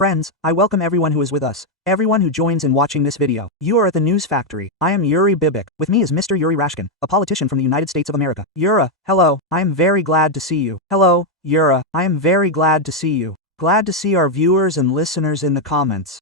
Friends, I welcome everyone who is with us, everyone who joins in watching this video. You are at the News Factory. I am Yuri Bibik. With me is Mr. Yuri Rashkin, a politician from the United States of America. Yura, hello, I am very glad to see you. Hello, Yura, I am very glad to see you. Glad to see our viewers and listeners in the comments.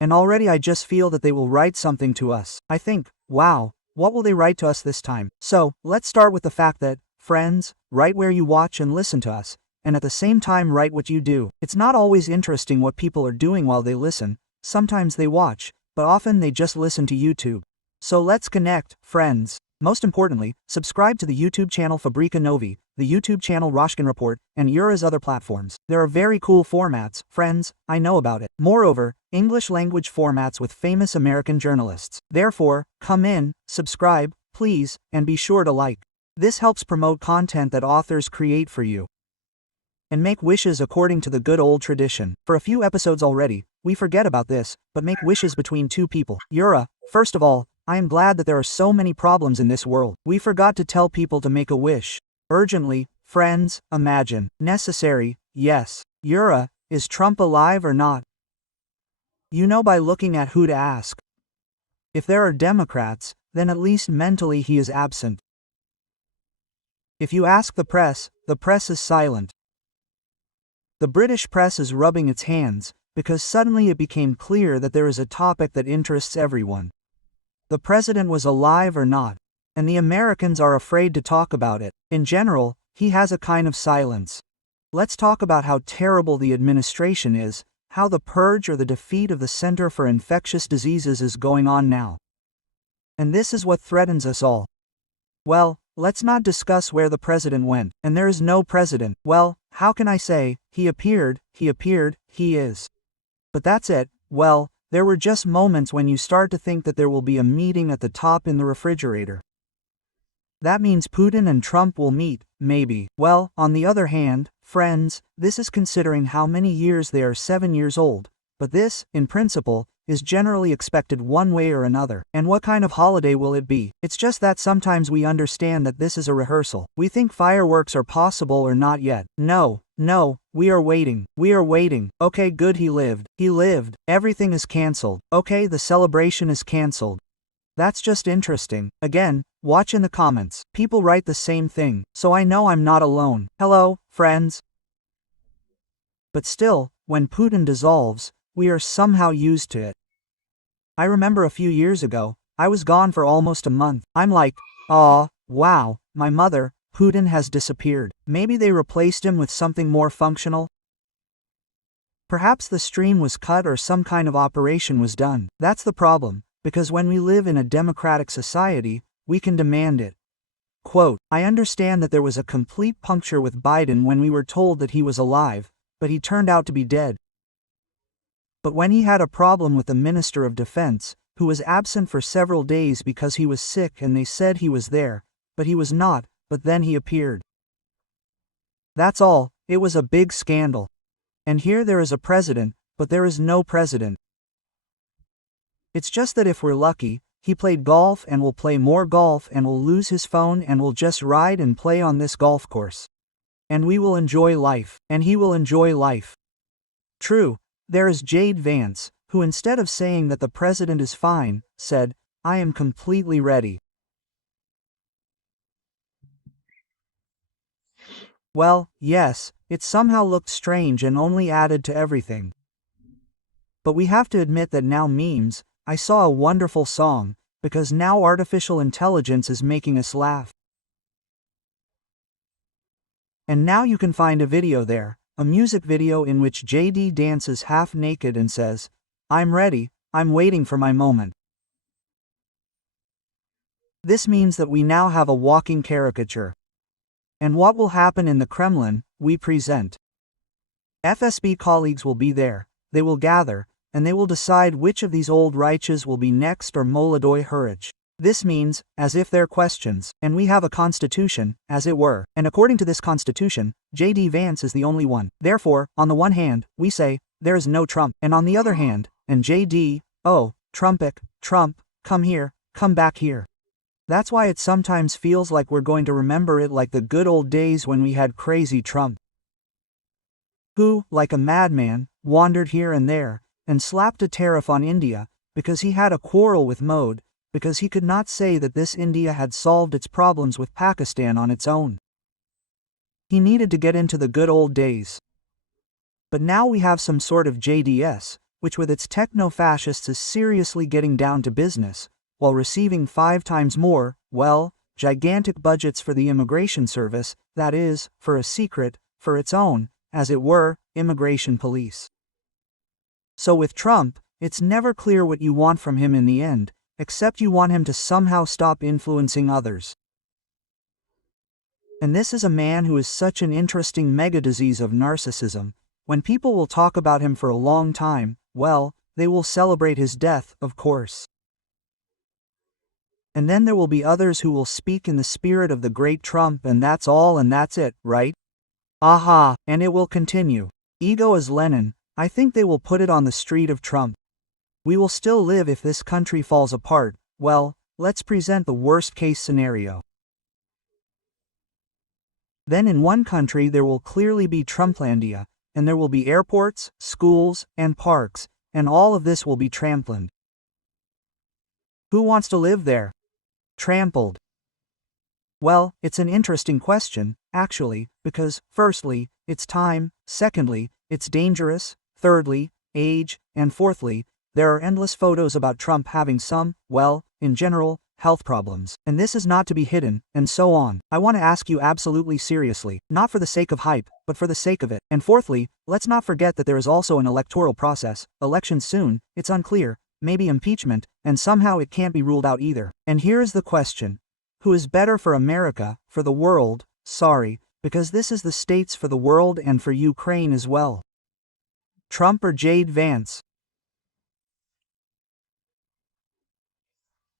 And already I just feel that they will write something to us. I think, wow, what will they write to us this time? So, let's start with the fact that, friends, write where you watch and listen to us, and at the same time write what you do. It's not always interesting what people are doing while they listen, sometimes they watch, but often they just listen to YouTube. So let's connect, friends. Most importantly, subscribe to the YouTube channel Fabrica Novi, the YouTube channel Rashkin Report, and Yura's other platforms. There are very cool formats, friends, I know about it. Moreover, English language formats with famous American journalists. Therefore, come in, subscribe, please, and be sure to like. This helps promote content that authors create for you. And make wishes according to the good old tradition. For a few episodes already, we forget about this, but make wishes between two people. Yura, first of all, I am glad that there are so many problems in this world. We forgot to tell people to make a wish. Urgently, friends, imagine. Necessary, yes. Yura, is Trump alive or not? You know by looking at who to ask. If there are Democrats, then at least mentally he is absent. If you ask the press is silent. The British press is rubbing its hands, because suddenly it became clear that there is a topic that interests everyone. The president was alive or not, and the Americans are afraid to talk about it. In general, he has a kind of silence. Let's talk about how terrible the administration is, how the purge or the defeat of the Center for Infectious Diseases is going on now. And this is what threatens us all. Well, let's not discuss where the president went, and there is no president. Well, how can I say, he appeared, he is. But that's it. Well, there were just moments when you start to think that there will be a meeting at the top in the refrigerator. That means Putin and Trump will meet, maybe. Well, on the other hand, friends, this is considering how many years they are 7 years old. But this, in principle, is generally expected one way or another. And what kind of holiday will it be? It's just that sometimes we understand that this is a rehearsal. We think fireworks are possible or not yet. No, we are waiting. Okay, good, he lived. Everything is cancelled. Okay, the celebration is cancelled. That's just interesting. Again, watch in the comments. People write the same thing, so I know I'm not alone. Hello, friends. But still, when Putin dissolves, we are somehow used to it. I remember a few years ago, I was gone for almost a month. I'm like, aw, wow, my mother, Putin has disappeared. Maybe they replaced him with something more functional? Perhaps the stream was cut or some kind of operation was done. That's the problem, because when we live in a democratic society, we can demand it. Quote, I understand that there was a complete puncture with Biden when we were told that he was alive, but he turned out to be dead. But when he had a problem with the Minister of Defense, who was absent for several days because he was sick and they said he was there, but he was not, but then he appeared. That's all, it was a big scandal. And here there is a president, but there is no president. It's just that if we're lucky, he played golf and will play more golf and will lose his phone and will just ride and play on this golf course. And we will enjoy life, and he will enjoy life. True. There is J.D. Vance, who instead of saying that the president is fine, said, I am completely ready. Well, yes, it somehow looked strange and only added to everything. But we have to admit that now memes, I saw a wonderful song, because now artificial intelligence is making us laugh. And now you can find a video there. A music video in which J.D. dances half naked and says, I'm ready, I'm waiting for my moment. This means that we now have a walking caricature. And what will happen in the Kremlin, we present. FSB colleagues will be there, they will gather, and they will decide which of these old Reiches will be next or Molodoy Hurich. This means, as if they're questions, and we have a constitution, as it were, and according to this constitution, J.D. Vance is the only one. Therefore, on the one hand, we say, there is no Trump, and on the other hand, and J.D., oh, Trump, come here, come back here. That's why it sometimes feels like we're going to remember it like the good old days when we had crazy Trump. Who, like a madman, wandered here and there, and slapped a tariff on India, because he had a quarrel with Modi, because he could not say that this India had solved its problems with Pakistan on its own. He needed to get into the good old days. But now we have some sort of JDS, which with its techno-fascists is seriously getting down to business, while receiving 5 times more, well, gigantic budgets for the immigration service, that is, for a secret, for its own, as it were, immigration police. So with Trump, it's never clear what you want from him in the end, except you want him to somehow stop influencing others. And this is a man who is such an interesting mega-disease of narcissism. When people will talk about him for a long time, well, they will celebrate his death, of course. And then there will be others who will speak in the spirit of the great Trump, and that's all and that's it, right? Aha, and it will continue. Ego is Lenin. I think they will put it on the street of Trump. We will still live if this country falls apart. Well, let's present the worst case scenario. Then in one country there will clearly be Trumplandia, and there will be airports, schools, and parks, and all of this will be trampled. Who wants to live there? Trampled. Well, it's an interesting question, actually, because, firstly, it's time, secondly, it's dangerous, thirdly, age, and fourthly, there are endless photos about Trump having some, well, in general, health problems, and this is not to be hidden, and so on. I want to ask you absolutely seriously, not for the sake of hype, but for the sake of it. And fourthly, let's not forget that there is also an electoral process, elections soon, it's unclear, maybe impeachment, and somehow it can't be ruled out either. And here is the question. Who is better for America, for the world? Sorry, because this is the States for the world and for Ukraine as well. Trump or J.D. Vance?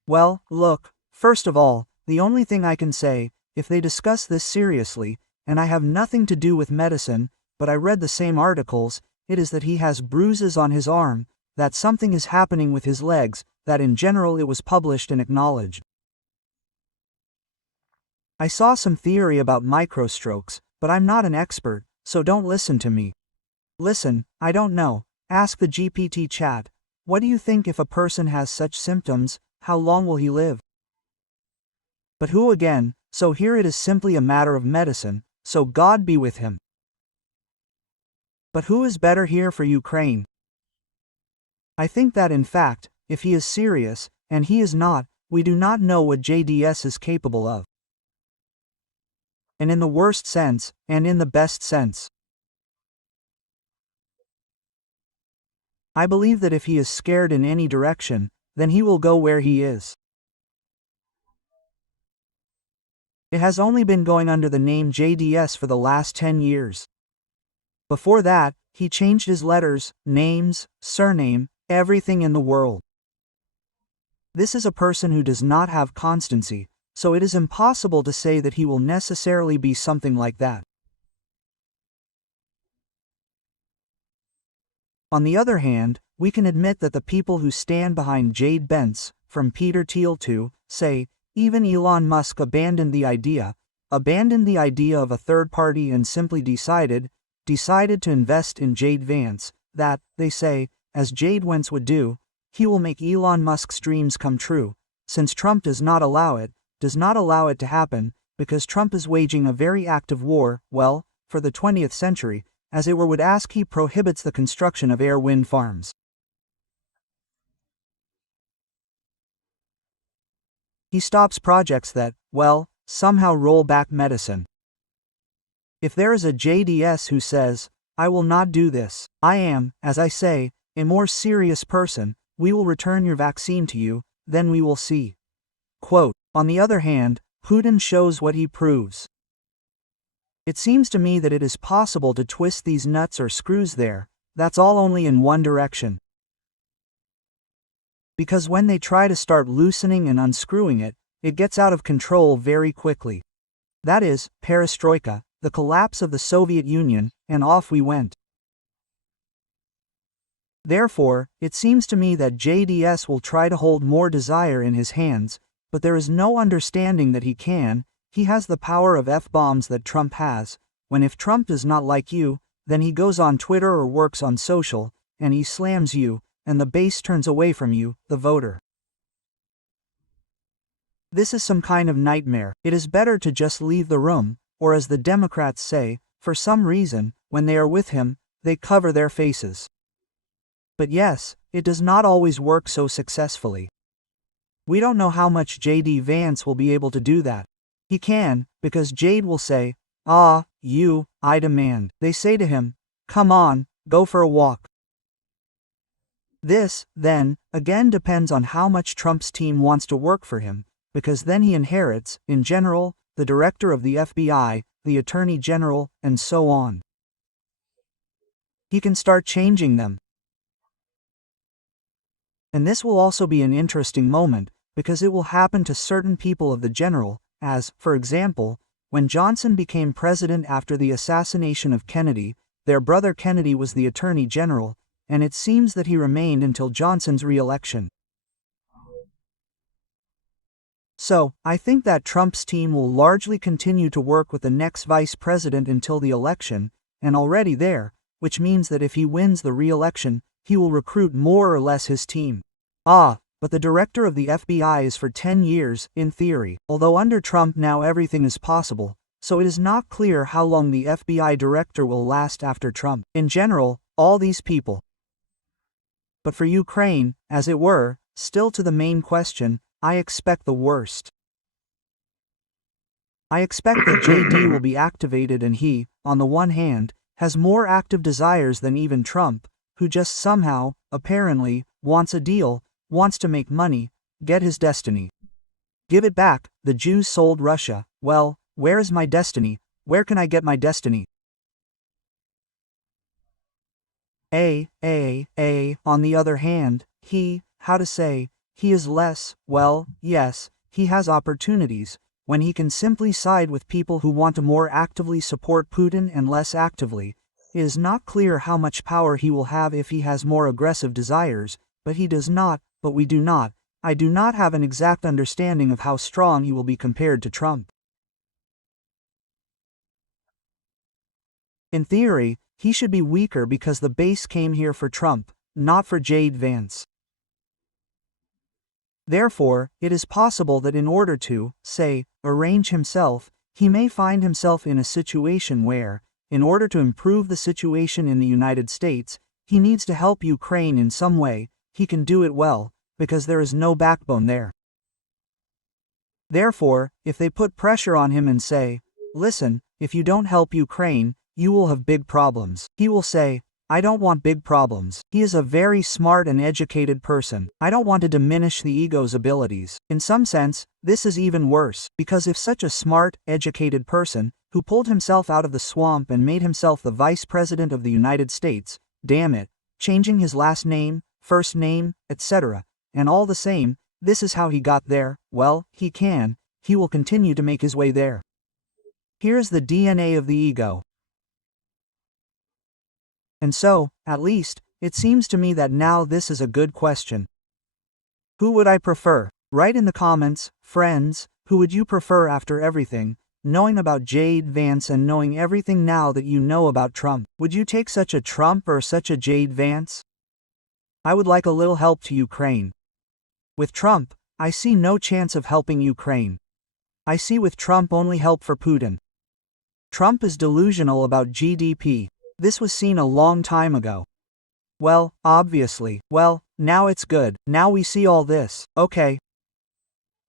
Well, look, first of all, the only thing I can say, if they discuss this seriously, and I have nothing to do with medicine, but I read the same articles, it is that he has bruises on his arm, that something is happening with his legs, that in general it was published and acknowledged. I saw some theory about microstrokes, but I'm not an expert, so don't listen to me. Listen, I don't know, ask the GPT chat. What do you think if a person has such symptoms? How long will he live? But who again? So here it is simply a matter of medicine, so God be with him. But who is better here for Ukraine? I think that in fact, if he is serious, and he is not, we do not know what JDS is capable of. And in the worst sense, and in the best sense. I believe that if he is scared in any direction, then he will go where he is. It has only been going under the name JDS for the last 10 years. Before that, he changed his letters, names, surname, everything in the world. This is a person who does not have constancy, so it is impossible to say that he will necessarily be something like that. On the other hand, we can admit that the people who stand behind J.D. Vance, from Peter Thiel to, say, even Elon Musk abandoned the idea of a third party and simply decided to invest in J.D. Vance, that, they say, as J.D. Vance would do, he will make Elon Musk's dreams come true, since Trump does not allow it to happen, because Trump is waging a very active war, well, for the 20th century, as it were would ask. He prohibits the construction of air wind farms. He stops projects that, well, somehow roll back medicine. If there is a JDS who says, I will not do this, I am, as I say, a more serious person, we will return your vaccine to you, then we will see. Quote, on the other hand, Putin shows what he proves. It seems to me that it is possible to twist these nuts or screws there, that's all only in one direction. Because when they try to start loosening and unscrewing it, it gets out of control very quickly. That is, perestroika, the collapse of the Soviet Union, and off we went. Therefore, it seems to me that JDS will try to hold more desire in his hands, but there is no understanding that he can. He has the power of F-bombs that Trump has, when if Trump does not like you, then he goes on Twitter or works on social, and he slams you, and the base turns away from you, the voter. This is some kind of nightmare. It is better to just leave the room, or as the Democrats say, for some reason, when they are with him, they cover their faces. But yes, it does not always work so successfully. We don't know how much J.D. Vance will be able to do that. He can, because Jade will say, "Ah, you, I demand." They say to him, "Come on, go for a walk." This, then, again depends on how much Trump's team wants to work for him, because then he inherits, in general, the director of the FBI, the Attorney General, and so on. He can start changing them. And this will also be an interesting moment, because it will happen to certain people of the general, as, for example, when Johnson became president after the assassination of Kennedy, their brother Kennedy was the Attorney General, and it seems that he remained until Johnson's re-election. So, I think that Trump's team will largely continue to work with the next vice president until the election, and already there, which means that if he wins the re-election, he will recruit more or less his team. But the director of the FBI is for 10 years, in theory, although under Trump now everything is possible, so it is not clear how long the FBI director will last after Trump. In general, all these people. But for Ukraine, as it were, still to the main question, I expect the worst. I expect that JD will be activated and he, on the one hand, has more active desires than even Trump, who just somehow, apparently, wants a deal, wants to make money, get his destiny. Give it back, the Jews sold Russia. Well, where is my destiny? Where can I get my destiny? On the other hand, he, how to say, he is less, well, yes, he has opportunities, when he can simply side with people who want to more actively support Putin and less actively. It is not clear how much power he will have if he has more aggressive desires, but he does not, but we do not. I do not have an exact understanding of how strong he will be compared to Trump. In theory, he should be weaker because the base came here for Trump, not for J.D. Vance. Therefore, it is possible that in order to, say, arrange himself, he may find himself in a situation where, in order to improve the situation in the United States, he needs to help Ukraine in some way. He can do it well, because there is no backbone there. Therefore, if they put pressure on him and say, "Listen, if you don't help Ukraine, you will have big problems," he will say, "I don't want big problems." He is a very smart and educated person. I don't want to diminish the ego's abilities. In some sense, this is even worse, because if such a smart, educated person, who pulled himself out of the swamp and made himself the vice president of the United States, damn it, changing his last name, first name, etc., and all the same, this is how he got there, well, he will continue to make his way there. Here's the DNA of the ego. And so, at least, it seems to me that now this is a good question. Who would I prefer? Write in the comments, friends, who would you prefer after everything, knowing about J.D. Vance and knowing everything now that you know about Trump? Would you take such a Trump or such a J.D. Vance? I would like a little help to Ukraine. With Trump, I see no chance of helping Ukraine. I see with Trump only help for Putin. Trump is delusional about GDP. This was seen a long time ago. Well, obviously. Well, now it's good. Now we see all this. Okay.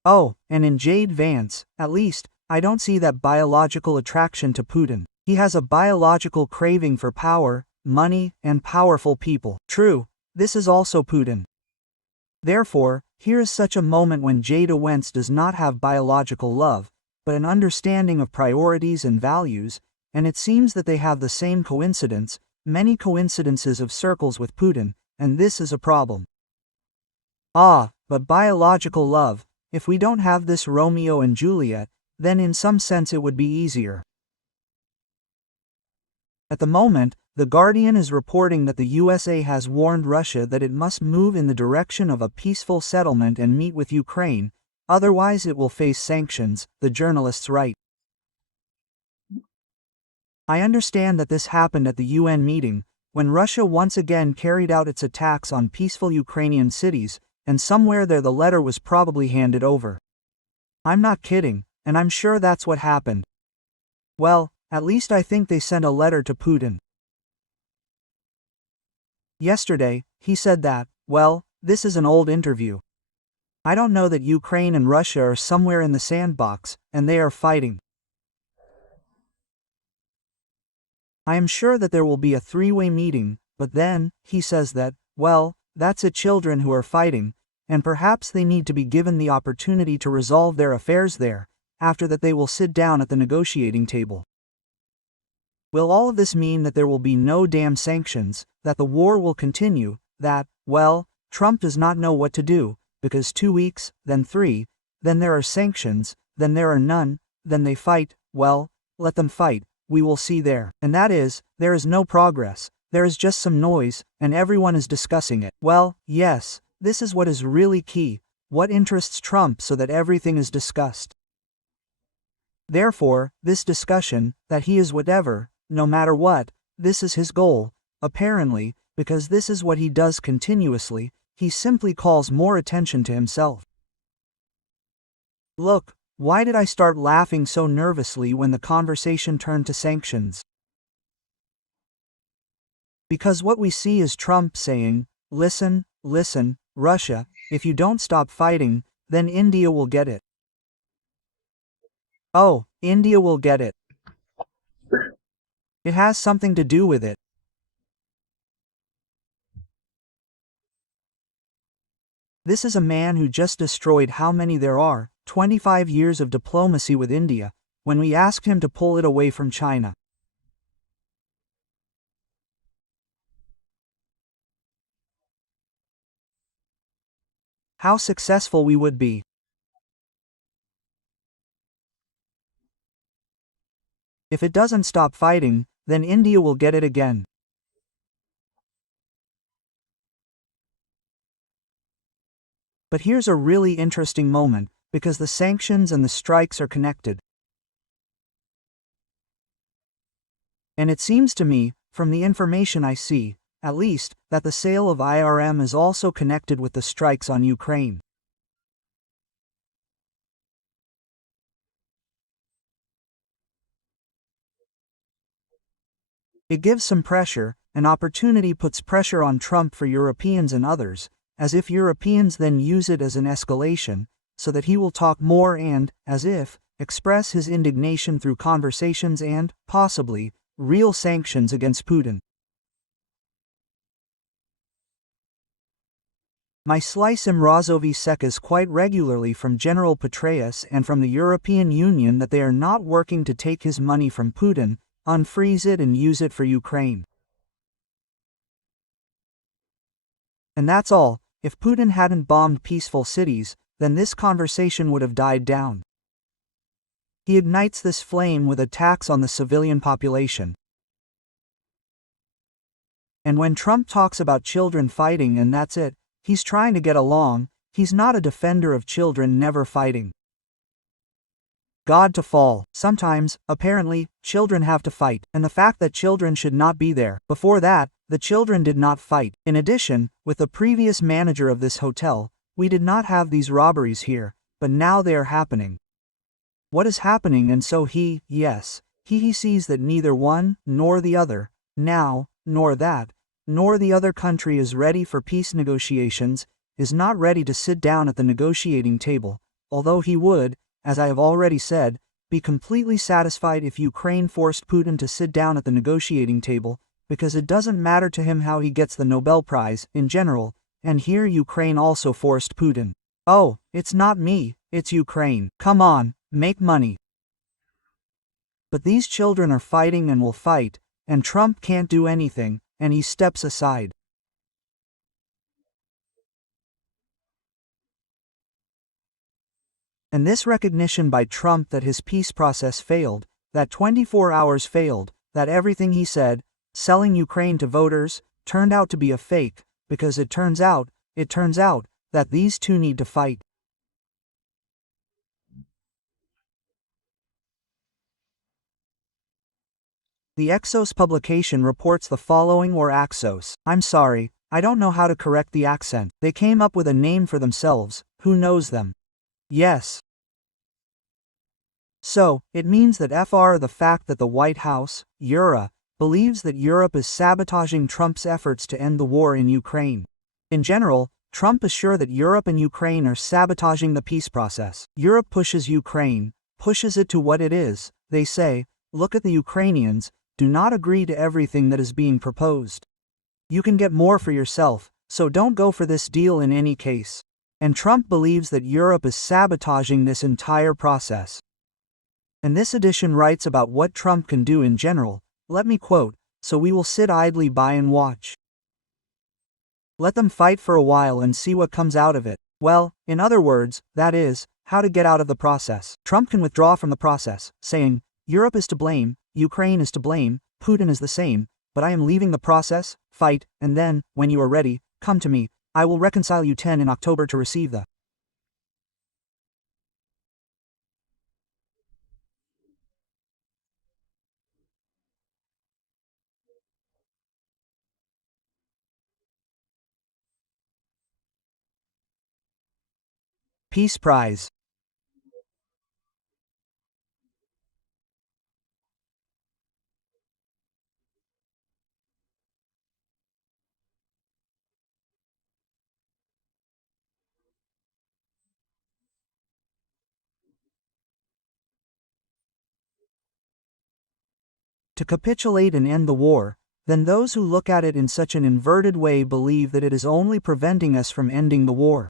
Oh, and in J.D. Vance, at least, I don't see that biological attraction to Putin. He has a biological craving for power, money, and powerful people. True, this is also Putin. Therefore, here is such a moment when J.D. Vance does not have biological love, but an understanding of priorities and values, and it seems that they have the same coincidence, many coincidences of circles with Putin, and this is a problem. But biological love, if we don't have this Romeo and Juliet, then in some sense it would be easier. At the moment, The Guardian is reporting that the USA has warned Russia that it must move in the direction of a peaceful settlement and meet with Ukraine, otherwise it will face sanctions, the journalists write. I understand that this happened at the UN meeting, when Russia once again carried out its attacks on peaceful Ukrainian cities, and somewhere there the letter was probably handed over. I'm not kidding, and I'm sure that's what happened. Well, at least I think they sent a letter to Putin. Yesterday, he said that, well, this is an old interview. I don't know that Ukraine and Russia are somewhere in the sandbox, and they are fighting. I am sure that there will be a three-way meeting, but then, he says that, well, that's it, children who are fighting, and perhaps they need to be given the opportunity to resolve their affairs there, after that they will sit down at the negotiating table. Will all of this mean that there will be no damn sanctions, that the war will continue, that, well, Trump does not know what to do, because 2 weeks, then 3, then there are sanctions, then there are none, then they fight, well, let them fight, we will see there. And that is, there is no progress, there is just some noise, and everyone is discussing it. Well, yes, this is what is really key, what interests Trump so that everything is discussed. Therefore, this discussion, that he is whatever, no matter what, this is his goal, apparently, because this is what he does continuously, he simply calls more attention to himself. Look, why did I start laughing so nervously when the conversation turned to sanctions? Because what we see is Trump saying, listen, listen, Russia, if you don't stop fighting, then India will get it. Oh, India will get it. It has something to do with it. This is a man who just destroyed how many there are, 25 years of diplomacy with India, when we asked him to pull it away from China. How successful we would be. If it doesn't stop fighting, then India will get it again. But here's a really interesting moment, because the sanctions and the strikes are connected. And it seems to me, from the information I see, at least, that the sale of IRM is also connected with the strikes on Ukraine. It gives some pressure, an opportunity puts pressure on Trump for Europeans and others, as if Europeans then use it as an escalation, so that he will talk more and, as if, express his indignation through conversations and, possibly, real sanctions against Putin. My slice Mrazovi sekas quite regularly from General Petraeus and from the European Union that they are not working to take his money from Putin, unfreeze it and use it for Ukraine. And that's all. If Putin hadn't bombed peaceful cities, then this conversation would have died down. He ignites this flame with attacks on the civilian population. And when Trump talks about children fighting and that's it, he's trying to get along, he's not a defender of children never fighting. God to fall. Sometimes, apparently, children have to fight, and the fact that children should not be there. Before that, the children did not fight. In addition, with the previous manager of this hotel, we did not have these robberies here, but now they are happening. What is happening? And so he sees that neither one, nor the other, now, nor that, nor the other country is ready for peace negotiations, is not ready to sit down at the negotiating table, although he would, as I have already said, be completely satisfied if Ukraine forced Putin to sit down at the negotiating table, because it doesn't matter to him how he gets the Nobel Prize, in general, and here Ukraine also forced Putin. Oh, it's not me, it's Ukraine. Come on, make money. But these children are fighting and will fight, and Trump can't do anything, and he steps aside. And this recognition by Trump that his peace process failed, that 24 hours failed, that everything he said, selling Ukraine to voters, turned out to be a fake, because it turns out, that these two need to fight. The Exos publication reports the following, or Axos. I'm sorry, I don't know how to correct the accent. They came up with a name for themselves, who knows them? Yes. So, it means that FR the fact that the White House, Yura, believes that Europe is sabotaging Trump's efforts to end the war in Ukraine. In general, Trump is sure that Europe and Ukraine are sabotaging the peace process. Europe pushes Ukraine, pushes it to what it is. They say, look at the Ukrainians, do not agree to everything that is being proposed. You can get more for yourself, so don't go for this deal in any case. And Trump believes that Europe is sabotaging this entire process. And this edition writes about what Trump can do in general. Let me quote, so we will sit idly by and watch. Let them fight for a while and see what comes out of it. Well, in other words, that is, how to get out of the process. Trump can withdraw from the process, saying, Europe is to blame, Ukraine is to blame, Putin is the same, but I am leaving the process, fight, and then, when you are ready, come to me, I will reconcile you 10 in October to receive the Peace Prize. To capitulate and end the war, then those who look at it in such an inverted way believe that it is only preventing us from ending the war.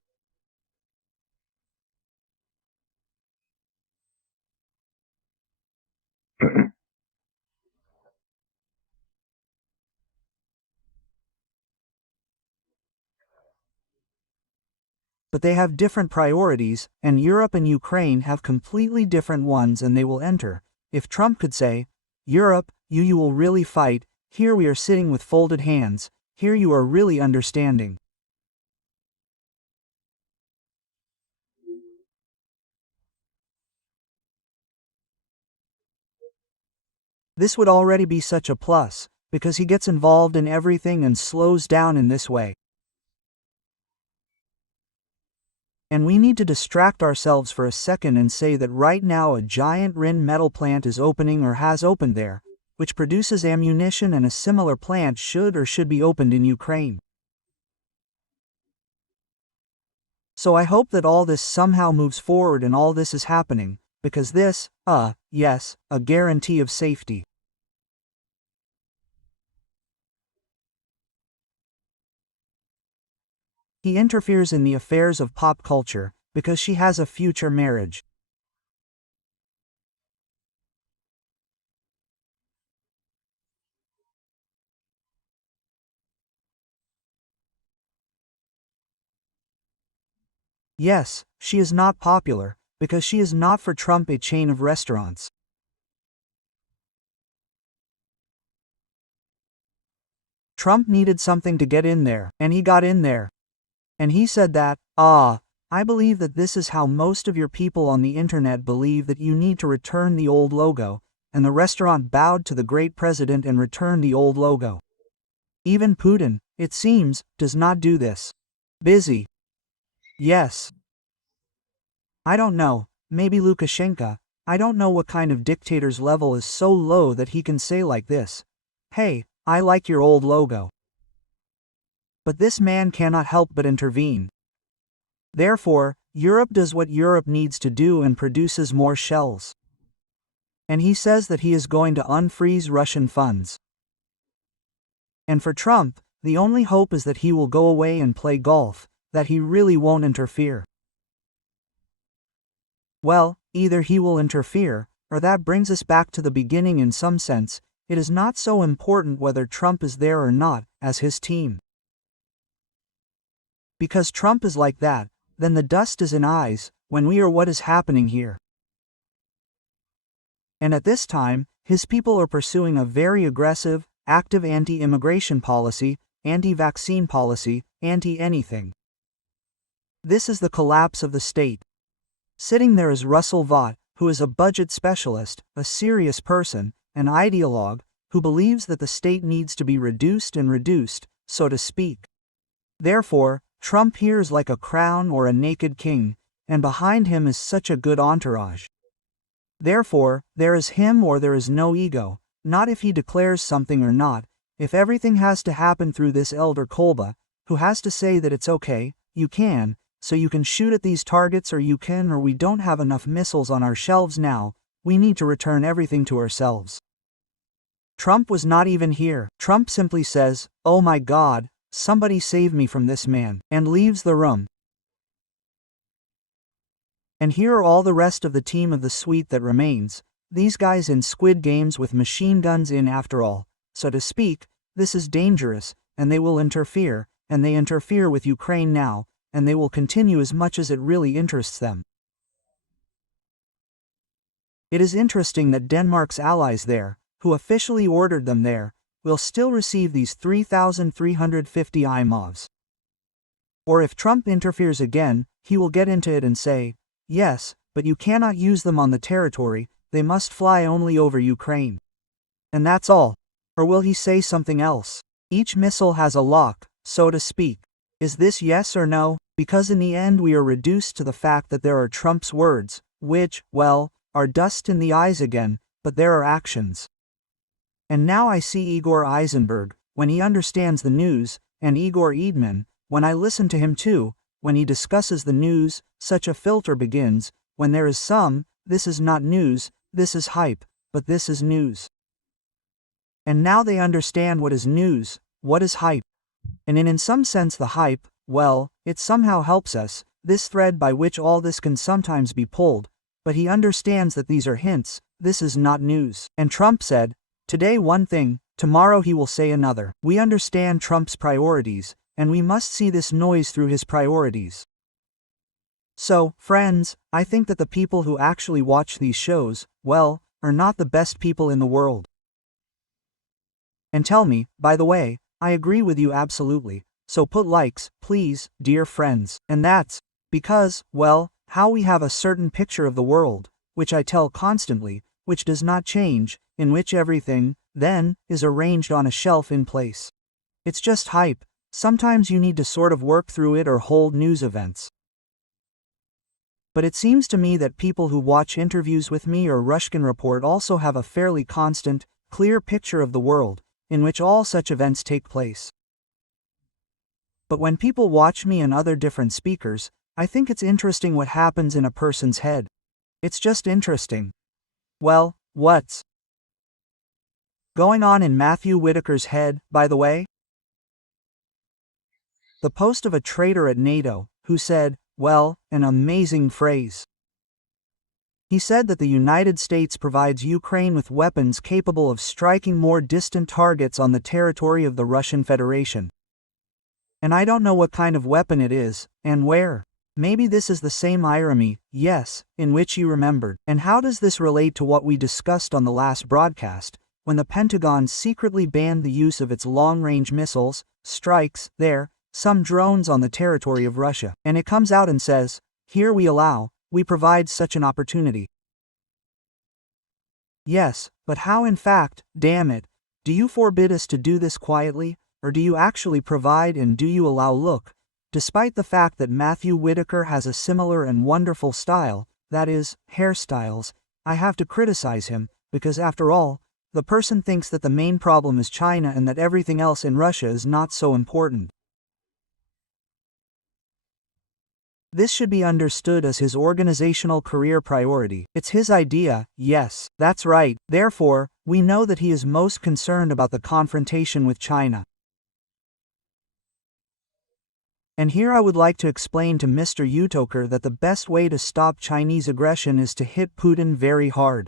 But they have different priorities, and Europe and Ukraine have completely different ones, and they will enter. If Trump could say, Europe, you will really fight, here we are sitting with folded hands, here you are really understanding. This would already be such a plus, because he gets involved in everything and slows down in this way. And we need to distract ourselves for a second and say that right now a giant Rin metal plant is opening or has opened there, which produces ammunition, and a similar plant should be opened in Ukraine. So I hope that all this somehow moves forward and all this is happening, because this, yes, a guarantee of safety. He interferes in the affairs of pop culture, because she has a future marriage. Yes, she is not popular, because she is not for Trump a chain of restaurants. Trump needed something to get in there, and he got in there. And he said that, I believe that this is how most of your people on the internet believe that you need to return the old logo, and the restaurant bowed to the great president and returned the old logo. Even Putin, it seems, does not do this. Busy. Yes. I don't know, maybe Lukashenko, I don't know what kind of dictator's level is so low that he can say like this, hey, I like your old logo. But this man cannot help but intervene. Therefore, Europe does what Europe needs to do and produces more shells. And he says that he is going to unfreeze Russian funds. And for Trump, the only hope is that he will go away and play golf, that he really won't interfere. Well, either he will interfere, or that brings us back to the beginning in some sense. It is not so important whether Trump is there or not, as his team. Because Trump is like that, then the dust is in eyes, when we are what is happening here. And at this time, his people are pursuing a very aggressive, active anti-immigration policy, anti-vaccine policy, anti-anything. This is the collapse of the state. Sitting there is Russell Vought, who is a budget specialist, a serious person, an ideologue, who believes that the state needs to be reduced, so to speak. Therefore, Trump hears like a crown or a naked king, and behind him is such a good entourage. Therefore, there is him or there is no ego, not if he declares something or not, if everything has to happen through this elder Kolba, who has to say that it's okay, you can, so you can shoot at these targets or you can or we don't have enough missiles on our shelves now, we need to return everything to ourselves. Trump was not even here. Trump simply says, "Oh my God, somebody save me from this man," and leaves the room. And here are all the rest of the team of the suite that remains, these guys in Squid Games with machine guns in after all, so to speak. This is dangerous, and they will interfere, and they interfere with Ukraine now, and they will continue as much as it really interests them. It is interesting that Denmark's allies there, who officially ordered them there, will still receive these 3,350 IMOVs. Or if Trump interferes again, he will get into it and say, "Yes, but you cannot use them on the territory, they must fly only over Ukraine." And that's all. Or will he say something else? Each missile has a lock, so to speak. Is this yes or no? Because in the end we are reduced to the fact that there are Trump's words, which, well, are dust in the eyes again, but there are actions. And now I see Igor Eisenberg, when he understands the news, and Igor Eidman, when I listen to him too, when he discusses the news, such a filter begins, when there is some, this is not news, this is hype, but this is news. And now they understand what is news, what is hype. And in some sense the hype, well, it somehow helps us, this thread by which all this can sometimes be pulled, but he understands that these are hints, this is not news. And Trump said, today one thing, tomorrow he will say another. We understand Trump's priorities, and we must see this noise through his priorities. So, friends, I think that the people who actually watch these shows, well, are not the best people in the world. And tell me, by the way, I agree with you absolutely, so put likes, please, dear friends. And that's because, well, how we have a certain picture of the world, which I tell constantly, which does not change, in which everything, then, is arranged on a shelf in place. It's just hype. Sometimes you need to sort of work through it or hold news events. But it seems to me that people who watch interviews with me or Ruskin Report also have a fairly constant, clear picture of the world, in which all such events take place. But when people watch me and other different speakers, I think it's interesting what happens in a person's head. It's just interesting. Well, what's going on in Matthew Whitaker's head, by the way? The post of a traitor at NATO, who said, well, an amazing phrase. He said that the United States provides Ukraine with weapons capable of striking more distant targets on the territory of the Russian Federation. And I don't know what kind of weapon it is, and where. Maybe this is the same irony, yes, in which you remembered. And how does this relate to what we discussed on the last broadcast, when the Pentagon secretly banned the use of its long-range missiles, strikes, some drones on the territory of Russia? And it comes out and says, here we provide such an opportunity. Yes, but how in fact, damn it, do you forbid us to do this quietly, or do you actually provide and do you allow? Look, despite the fact that Matthew Whitaker has a similar and wonderful style, that is, hairstyles, I have to criticize him, because after all, the person thinks that the main problem is China and that everything else in Russia is not so important. This should be understood as his organizational career priority. It's his idea, yes, that's right. Therefore, we know that he is most concerned about the confrontation with China. And here I would like to explain to Mr. Utoker that the best way to stop Chinese aggression is to hit Putin very hard.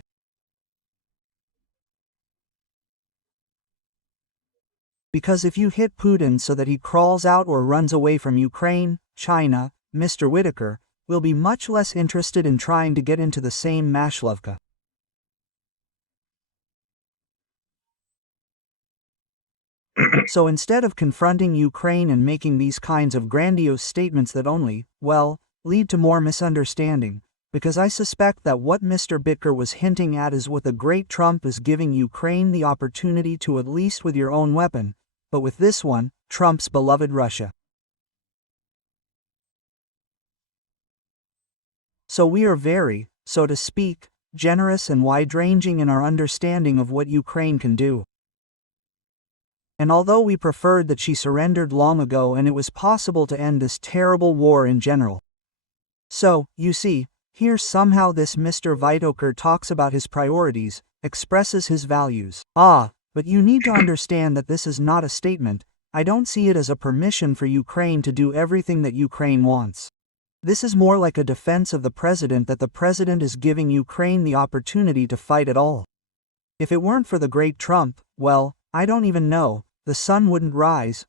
Because if you hit Putin so that he crawls out or runs away from Ukraine, China, Mr. Whitaker, will be much less interested in trying to get into the same Mashlovka. So instead of confronting Ukraine and making these kinds of grandiose statements that only, well, lead to more misunderstanding, because I suspect that what Mr. Bicker was hinting at is what the great Trump is giving Ukraine the opportunity to, at least with your own weapon, but with this one, Trump's beloved Russia. So we are very, so to speak, generous and wide-ranging in our understanding of what Ukraine can do. And although we preferred that she surrendered long ago and it was possible to end this terrible war in general. So, you see, here somehow this Mr. Vitoker talks about his priorities, expresses his values. But you need to understand that this is not a statement. I don't see it as a permission for Ukraine to do everything that Ukraine wants. This is more like a defense of the president, that the president is giving Ukraine the opportunity to fight at all. If it weren't for the great Trump, well, I don't even know, the sun wouldn't rise.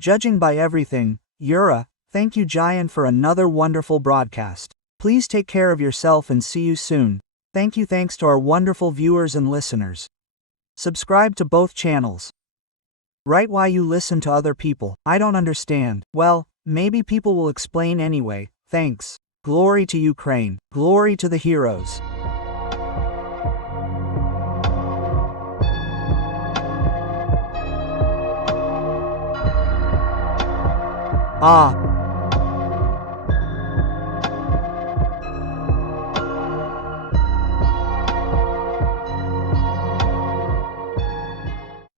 Judging by everything, Yura, thank you Giant for another wonderful broadcast. Please take care of yourself and see you soon. Thank you. Thanks to our wonderful viewers and listeners. Subscribe to both channels. Write why you listen to other people. I don't understand. Well, maybe people will explain anyway. Thanks. Glory to Ukraine. Glory to the heroes. Ah.